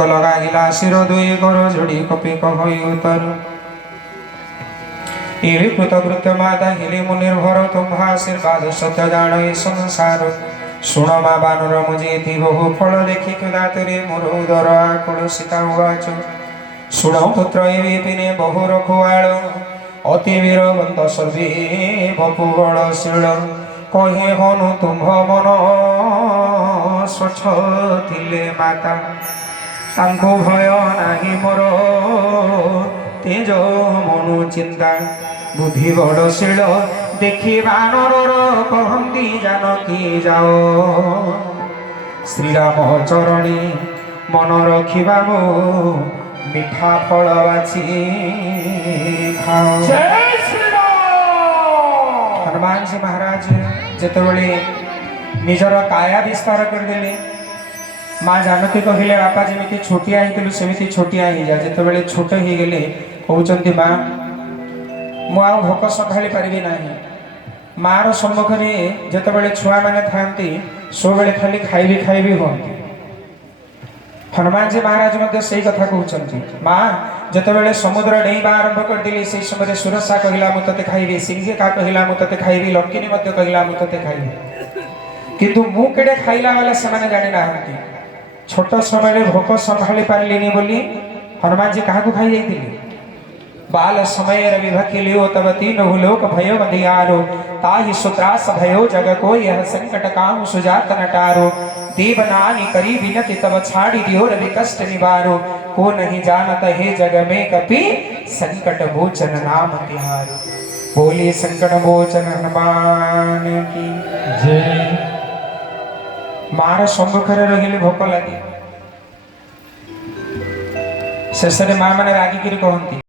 तिलक लगाइला शिर दुई कर जोड़ी कपि कहई उतर एवं कृतकृत्य माता हिली मुनिर्भर तुम्हा आशीर्वाद सत्य जान संसार शुण मा बानर मुझे बहु फल देखी क्षुदा तुरे मोर उदर आकुल सीता उवाच शुण पुत्र एवं पिने बहु रखुआल अति वीरवंत सर्वे बपु बलशील कहे हनु तुम्भ मन स्वच्छ थिले माता तांको भय नाही मोर तेज मनु चिंता बुद्धि बड़शील देखी बानर कहती जानकी जाओ श्रीराम चरणी मन रखिबा मो मिठा फल बाछी खाओ। हनुमान जी महाराज जेतबेले निजर काया विस्तार करदेले माँ जानकी कहले बापा जमी छोटिया होइतिलु सेमिति छोटिया ही जा जेतबेले छोट ही गेले कहउचंती माँ मु आ भोक संभाली पारिबि नाही मार सम्मुखें जेतबेले छुआ माने थांती सबेले खाली खाइबी खाइबी होती। हनुमान जी महाराज मध्य सही कथा कहउचंती माँ जेतबेले समुद्र डेइबा आरंभ करदेली से समय सुरसा कहिला मु तते खाइबी सिंहिका कहिला मु तते खाइबी लक्ष्मी मध्य कहिला मु तते खाइबी किंतु मु केडे खाइला वाला समाने जानि नाहंती छोट समय भोक संभाली पारिलिनी बोली हनुमान जी काहाकू खाई जाइतिले बाल समय विभक्ति लियो तब तीन लोक भयो बंधियारो ताहि सुत्रास भयो जग को यह संकट काम सुजात नटारो देवनानी करी विनति तब छाड़ी दियो रवि कष्ट निवारो को नहीं जानत हे जग में कपि संकट मोचन नाम तिहारो। बोली संकट मोचन हनुमान की जय। मार सम्मुखरे रहिले भोक लागे शेष में माँ मैंने रागिकी कहती